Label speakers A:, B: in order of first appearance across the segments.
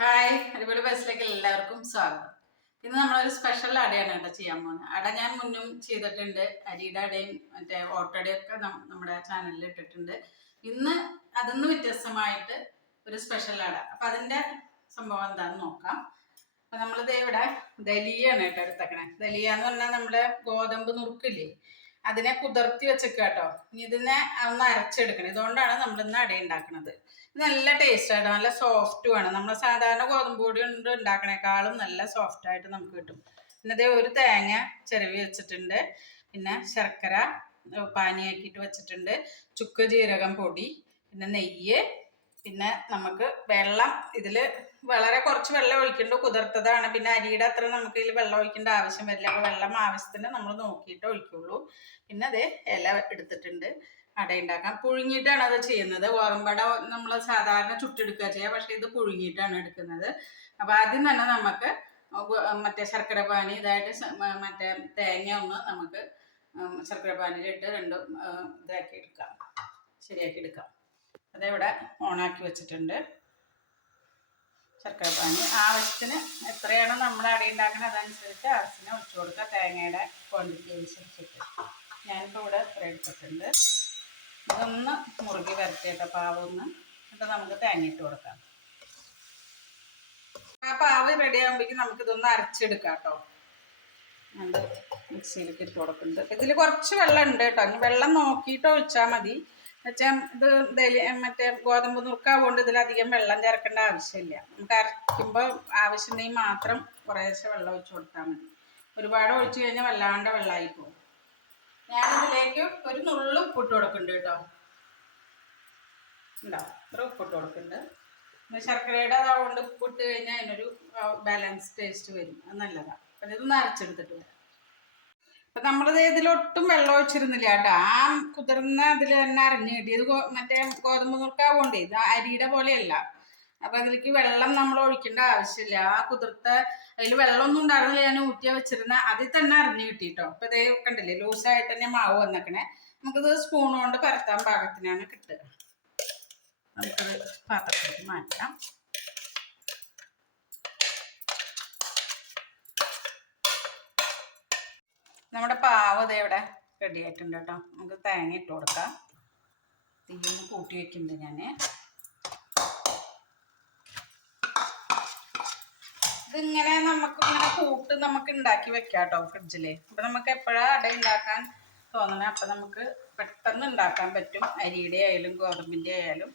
A: Hi അടിപൊളി ബസ്സിലേക്ക് എല്ലാവർക്കും സ്വാഗതം. ഇന്ന് നമ്മളൊരു സ്പെഷ്യൽ അടയാണ് കേട്ടോ ചെയ്യാൻ പോകുന്നത് അട ഞാൻ മുന്നും ചെയ്തിട്ടുണ്ട്. അരിയുടെ അടയും മറ്റേ ഓട്ടടയും ഒക്കെ നമ്മുടെ ചാനലിൽ ഇട്ടിട്ടുണ്ട്. ഇന്ന് അതിന്ന് വ്യത്യസ്തമായിട്ട് ഒരു സ്പെഷ്യൽ അട. അപ്പൊ അതിന്റെ സംഭവം എന്താണെന്ന് നോക്കാം. അപ്പൊ നമ്മളിത് ഇവിടെ ദലിയാണ് കേട്ടോ എടുത്തേക്കണേ. ദലിയ എന്ന് പറഞ്ഞാൽ നമ്മുടെ ഗോതമ്പ് നുറുക്കില്ലേ? അതിനെ കുതിർത്തി വെച്ചേക്കുക കേട്ടോ. ഇനി ഇതിനെ ഒന്ന് അരച്ചെടുക്കണം. ഇതുകൊണ്ടാണ് നമ്മൾ ഇന്ന് അട ഉണ്ടാക്കുന്നത് ഇത് നല്ല ടേസ്റ്റ് ആയിട്ട് നല്ല സോഫ്റ്റും ആണ്. നമ്മൾ സാധാരണ ഗോതമ്പ് പൊടി കൊണ്ട് ഉണ്ടാക്കണേക്കാളും നല്ല സോഫ്റ്റ് ആയിട്ട് നമുക്ക് കിട്ടും. പിന്നെ ഒരു തേങ്ങ ചിരവി വെച്ചിട്ടുണ്ട്. പിന്നെ ശർക്കര പാനിയാക്കിയിട്ട് വെച്ചിട്ടുണ്ട്. ചുക്ക് ജീരകം പൊടി പിന്നെ നെയ്യ് പിന്നെ നമുക്ക് വെള്ളം ഇതിൽ വളരെ കുറച്ച് വെള്ളം ഒഴിക്കേണ്ട? കുതിർത്തതാണ്. പിന്നെ അരിയുടെ അത്ര നമുക്ക് ഇതിൽ വെള്ളം ഒഴിക്കേണ്ട ആവശ്യം വരില്ല. അപ്പോൾ വെള്ളം ആവശ്യത്തിന് നമ്മൾ നോക്കിയിട്ട് ഒഴിക്കുള്ളൂ. പിന്നെ അത് ഇല എടുത്തിട്ടുണ്ട്. അട ഉണ്ടാക്കാം പുഴുങ്ങിയിട്ടാണ് അത് ചെയ്യുന്നത്. ഓറമ്പട നമ്മൾ സാധാരണ ചുട്ടെടുക്കുക ചെയ്യുക പക്ഷേ ഇത് പുഴുങ്ങിയിട്ടാണ് എടുക്കുന്നത്. അപ്പോൾ ആദ്യം തന്നെ നമുക്ക് മറ്റേ ശർക്കര പാനി ഇതായിട്ട് മറ്റേ തേങ്ങ ഒന്ന് നമുക്ക് ശർക്കര പാനിയിലിട്ട് രണ്ടും ഇതാക്കി എടുക്കാം ശരിയാക്കി എടുക്കാം അതിവിടെ ഓണാക്കി വെച്ചിട്ടുണ്ട്. ശർക്കര പാനി. ആവശ്യത്തിന് എത്രയാണോ നമ്മൾ അടി ഉണ്ടാക്കുന്നത് അതനുസരിച്ച് ആവശ്യത്തിന് ഒഴിച്ചു കൊടുക്കുക. തേങ്ങയുടെ ക്വാണ്ടിറ്റി അനുസരിച്ചിട്ട്. ഞാനിപ്പോൾ ഇവിടെ എത്ര എടുത്തിട്ടുണ്ട്. ഇതൊന്ന് മുറുകി വരട്ടിയിട്ട് പാവൊന്ന്. എന്നിട്ട് നമുക്ക് തേങ്ങ ഇട്ട് കൊടുക്കാം. ആ പാവ് റെഡി ആകുമ്പോഴേക്കും നമുക്ക് ഇതൊന്ന് അരച്ചെടുക്കാം കേട്ടോ. മിക്സിയിലേക്ക് ഇട്ട് കൊടുക്കുന്നുണ്ട്. ഇതിൽ കുറച്ച് വെള്ളം ഉണ്ട് കേട്ടോ. വെള്ളം നോക്കിയിട്ട് ഒഴിച്ചാൽ മതി. വെച്ചാൽ ഇത് ഡെലി മറ്റേ ഗോതമ്പ് നുറുക്കാവുകൊണ്ട് ഇതിലധികം വെള്ളം ചേർക്കേണ്ട ആവശ്യമില്ല. നമുക്ക് അരയ്ക്കുമ്പോൾ ആവശ്യമുണ്ടെങ്കിൽ മാത്രം കുറേശ്ശെ വെള്ളം ഒഴിച്ചു കൊടുത്താൽ മതി. ഒരുപാട് ഒഴിച്ചു കഴിഞ്ഞാൽ വല്ലാണ്ട് വെള്ളമായി പോകും. ഞാനിതിലേക്ക് ഒരു നുള്ളു ഉപ്പിട്ട് കൊടുക്കുന്നുണ്ട് കേട്ടോ. ഉണ്ടാവും ഇത്ര ഉപ്പിട്ട് കൊടുക്കുന്നുണ്ട് ശർക്കരയുടെ അതുകൊണ്ട് ഉപ്പിട്ട് കഴിഞ്ഞാൽ അതിനൊരു ബാലൻസ് ടേസ്റ്റ് വരും. അത് നല്ലതാണ് അപ്പം ഇതൊന്ന് അരച്ചെടുത്തിട്ട് വരാം. അപ്പം നമ്മളത് ഇതിലൊട്ടും വെള്ളം ഒഴിച്ചിരുന്നില്ല കേട്ടോ. ആ കുതിർന്ന അതിൽ തന്നെ അരഞ്ഞു കിട്ടി മറ്റേ ഗോതമ്പ് നുറുക്കാവുകൊണ്ടേ ഇത് അരിയുടെ പോലെയല്ല. അപ്പം അതിലേക്ക് വെള്ളം നമ്മൾ ഒഴിക്കേണ്ട ആവശ്യമില്ല. ആ കുതിർത്ത അതിൽ വെള്ളമൊന്നും ഉണ്ടായിരുന്നില്ല. ഞാൻ ഊറ്റിയ വെച്ചിരുന്ന. അതിൽ തന്നെ അറിഞ്ഞു കിട്ടിട്ടോ. അപ്പൊ ഇതേ കണ്ടില്ലേ ലൂസായിട്ട് തന്നെ മാവ് വന്നേക്കണേ. നമുക്കിത് സ്പൂൺ കൊണ്ട് പരത്താൻ പാകത്തിനാണ് കിട്ടുക. നമുക്കത് പാത്രത്തിലേക്ക് മാറ്റാം. നമ്മുടെ പാവ് ഇവിടെ റെഡി ആയിട്ടുണ്ട് കേട്ടോ. നമുക്ക് തേങ്ങ ഇട്ട് കൊടുക്കാം. തീയും കൂട്ടി വെക്കുന്നുണ്ട് ഞാൻ ഇതിങ്ങനെ നമുക്ക് ഇങ്ങനെ കൂട്ട് നമുക്ക് ഉണ്ടാക്കി വെക്കാം കേട്ടോ ഫ്രിഡ്ജിൽ. ഇപ്പൊ നമുക്ക് എപ്പോഴാ അട ഉണ്ടാക്കാൻ തോന്നണേ? അപ്പൊ നമുക്ക് പെട്ടെന്ന് ഉണ്ടാക്കാൻ പറ്റും. അരിയുടെ ആയാലും ഗോതമ്പിന്റെ ആയാലും.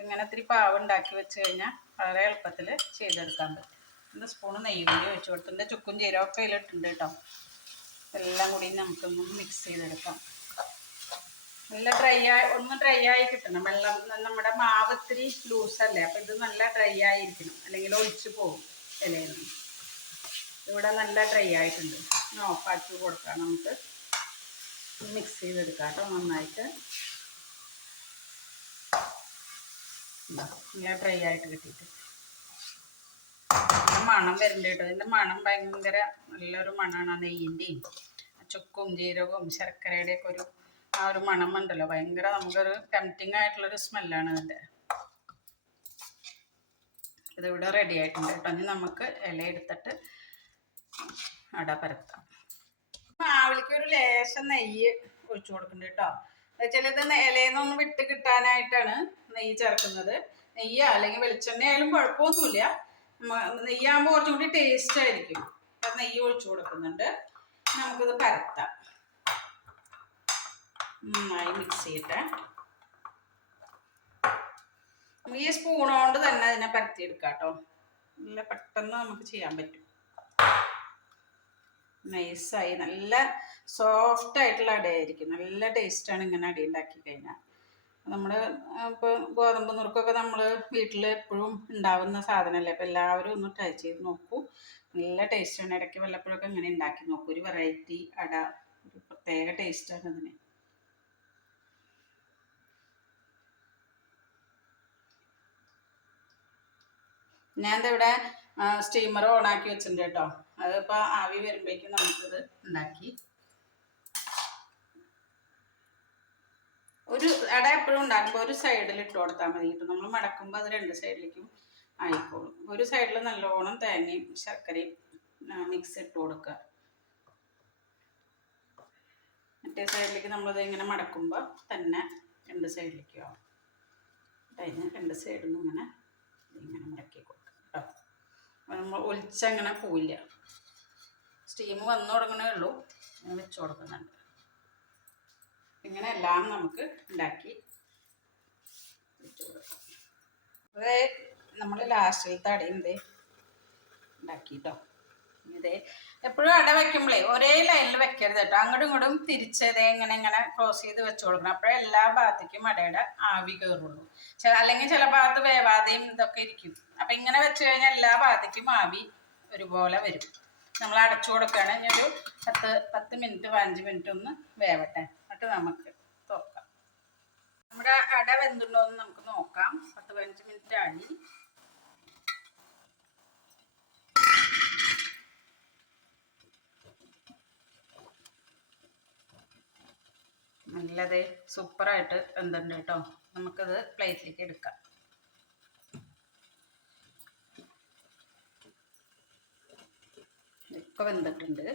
A: ഇങ്ങനെ ഇത്തിരി പാവ് ഉണ്ടാക്കി വെച്ച് കഴിഞ്ഞാൽ വളരെ എളുപ്പത്തിൽ ചെയ്തെടുക്കാൻ പറ്റും. ഒന്ന് സ്പൂണ് നെയ്യ് കൂടി ഒഴിച്ചു കൊടുത്തിട്ടുണ്ട് ചുക്കും ജീരകമൊക്കെ അതിലിട്ടുണ്ട് കേട്ടോ. എല്ലാം കൂടി നമുക്കൊന്ന് മിക്സ് ചെയ്തെടുക്കാം. നല്ല ഡ്രൈ ആയി ഒന്ന് ഡ്രൈ ആയി കിട്ടണം. വെള്ളം നമ്മുടെ മാവ് ഇത്തിരി ലൂസല്ലേ അപ്പം ഇത് നല്ല ഡ്രൈ ആയിരിക്കണം. അല്ലെങ്കിൽ ഒലിച്ചു പോകും ഇലയിൽ ഇവിടെ നല്ല ഡ്രൈ ആയിട്ടുണ്ട്. ഓഫാക്കി കൊടുക്കാം നമുക്ക്. മിക്സ് ചെയ്തെടുക്കാം കേട്ടോ നന്നായിട്ട്. ഇങ്ങനെ ഡ്രൈ ആയിട്ട് കിട്ടിയിട്ട്. മണം വരുന്നുണ്ട് കേട്ടോ. ഇതിന്റെ മണം ഭയങ്കര നല്ലൊരു മണമാണ് ആ നെയ്യിന്റെയും ചുക്കും ജീരകവും ശർക്കരയുടെ ഒക്കെ ഒരു ആ ഒരു മണം ഉണ്ടല്ലോ. ഭയങ്കര നമുക്കൊരു ടെംപ്റ്റിംഗ് ആയിട്ടുള്ളൊരു സ്മെല്ലാണ് ഇതിന്റെ ഇതിവിടെ റെഡി ആയിട്ടുണ്ട് കേട്ടോ. ഇനി നമുക്ക് ഇല എടുത്തിട്ട് അട പരത്താം. മാവിളിക്ക് ഒരു ലേശം നെയ്യ് ഒഴിച്ചു കൊടുക്കുന്നുണ്ട് കേട്ടോ. വെച്ചാൽ ഇത് ഇലയിന്നൊന്ന് വിട്ട് കിട്ടാനായിട്ടാണ് നെയ്യ് ചേർക്കുന്നത്. നെയ്യ അല്ലെങ്കിൽ വെളിച്ചെണ്ണ ആയാലും കുഴപ്പമൊന്നുമില്ല. നെയ്യാകുമ്പോൾ കുറച്ചും കൂടി ടേസ്റ്റ് ആയിരിക്കും. അപ്പം നെയ്യ് ഒഴിച്ചു കൊടുക്കുന്നുണ്ട്. നമുക്കിത് പരത്താം. നന്നായി മിക്സ് ചെയ്യട്ടെ. നമുക്ക് ഈ സ്പൂൺ കൊണ്ട് തന്നെ അതിനെ പരത്തിയെടുക്കാം കേട്ടോ നല്ല പെട്ടെന്ന് നമുക്ക് ചെയ്യാൻ പറ്റും. നൈസായി നല്ല സോഫ്റ്റ് ആയിട്ടുള്ള അടയായിരിക്കും. നല്ല ടേസ്റ്റാണ് ഇങ്ങനെ അടി ഉണ്ടാക്കി കഴിഞ്ഞാൽ. നമ്മൾ ഇപ്പോൾ ഗോതമ്പ് നുറുക്കൊക്കെ നമ്മൾ വീട്ടിൽ എപ്പോഴും ഉണ്ടാവുന്ന സാധനമല്ലേ അപ്പോൾ എല്ലാവരും ഒന്ന് ട്രൈ ചെയ്ത് നോക്കൂ. നല്ല ടേസ്റ്റാണ് ഇടയ്ക്ക് വല്ലപ്പോഴൊക്കെ ഇങ്ങനെ ഉണ്ടാക്കി നോക്കൂ. ഒരു വെറൈറ്റി അട ഒരു പ്രത്യേക ടേസ്റ്റാണ് ഇതിന് ഞാൻ ഇവിടെ സ്റ്റീമർ ഓൺ ആക്കി വെച്ചിട്ടുണ്ട് കേട്ടോ. അതിപ്പോൾ ആവി വരുമ്പോഴേക്കും നമുക്കിത് ഉണ്ടാക്കി ഒരു അട എപ്പോഴും ഉണ്ടാക്കുമ്പോൾ ഒരു സൈഡിൽ ഇട്ട് കൊടുത്താൽ മതി കേട്ടോ. നമ്മൾ മടക്കുമ്പോൾ അത് രണ്ട് സൈഡിലേക്കും ആയിക്കോളും. ഒരു സൈഡിൽ നല്ലോണം തേങ്ങയും ശർക്കരയും മിക്സ് ഇട്ട് കൊടുക്കുക. മറ്റേ സൈഡിലേക്ക് നമ്മളിത് ഇങ്ങനെ മടക്കുമ്പോൾ തന്നെ രണ്ട് സൈഡിലേക്ക് ആവും. അതിന് രണ്ട് സൈഡിൽ നിന്ന് ഇങ്ങനെ ഇങ്ങനെ മടക്കി അപ്പോൾ നമ്മൾ ഒലിച്ചങ്ങനെ പോവില്ല. സ്റ്റീം വന്നു തുടങ്ങണേ ഉള്ളൂ. വെച്ച് കൊടുക്കുന്നുണ്ട്. ഇങ്ങനെ എല്ലാം നമുക്ക് ഉണ്ടാക്കി അതേ നമ്മൾ ലാസ്റ്റിലത്തെ അടയും ഉണ്ടാക്കിട്ടോ. ഇതേ എപ്പോഴും അട വെക്കുമ്പോഴേ ഒരേ ലൈനിൽ വെക്കരുത് കേട്ടോ. അങ്ങോട്ടും ഇങ്ങോട്ടും തിരിച്ചതേ ഇങ്ങനെ ഇങ്ങനെ ക്രോസ് ചെയ്ത് വെച്ച് കൊടുക്കണം. അപ്പോഴേ എല്ലാ ഭാഗത്തേക്കും അടയുടെ ആവി കയറുള്ളൂ അല്ലെങ്കിൽ ചില ഭാഗത്ത് വേവാതെയും ഇതൊക്കെ ഇരിക്കും. അപ്പം ഇങ്ങനെ വെച്ച് കഴിഞ്ഞാൽ എല്ലാ ഭാഗത്തേക്കും ആവി ഒരുപോലെ വരും. നമ്മൾ അടച്ചു കൊടുക്കുകയാണെങ്കിൽ ഒരു പത്ത് പത്ത് മിനിറ്റ് പതിനഞ്ച് മിനിറ്റ് ഒന്ന് വേവട്ടെ. എന്നിട്ട് നമുക്ക് തുറക്കാം. നമ്മുടെ അട വെന്തുണ്ടോ എന്ന് നമുക്ക് നോക്കാം. പത്ത് പതിനഞ്ച് മിനിറ്റ് ആയി. നല്ലത് സൂപ്പറായിട്ട് വെന്തുണ്ട് കേട്ടോ. നമുക്കത് പ്ലേറ്റിലേക്ക് എടുക്കാം. ഇപ്പൊ വെന്തിട്ടുണ്ട്.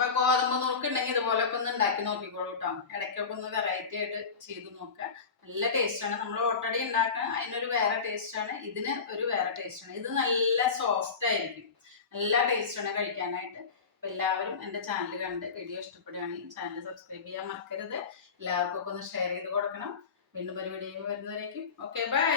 A: അപ്പൊ ഗോതമ്പ് നുറുക്ക് ഉണ്ടെങ്കിൽ ഇതുപോലൊക്കെ ഒന്ന് ഉണ്ടാക്കി നോക്കിക്കോളൂ കേട്ടോ ഇടയ്ക്കൊക്കെ ഒന്ന് വെറൈറ്റി ആയിട്ട് ചെയ്ത് നോക്കുക. നല്ല ടേസ്റ്റ് ആണ്. നമ്മൾ ഓട്ടടി ഉണ്ടാക്കാൻ അതിനൊരു വേറെ ടേസ്റ്റ് ആണ്. ഇതിന് ഒരു വേറെ ടേസ്റ്റ് ആണ്. ഇത് നല്ല സോഫ്റ്റ് ആയിരിക്കും. നല്ല ടേസ്റ്റ് ആണ് കഴിക്കാനായിട്ട്. അപ്പൊ എല്ലാവരും എന്റെ ചാനൽ കണ്ട് വീഡിയോ ഇഷ്ടപ്പെടുകയാണെങ്കിൽ ചാനൽ സബ്സ്ക്രൈബ് ചെയ്യാൻ മറക്കരുത്. എല്ലാവർക്കും ഒക്കെ ഒന്ന് ഷെയർ ചെയ്ത് കൊടുക്കണം. വീണ്ടും ഒരു വീഡിയോ വരുന്നവരേക്കും. Okay bye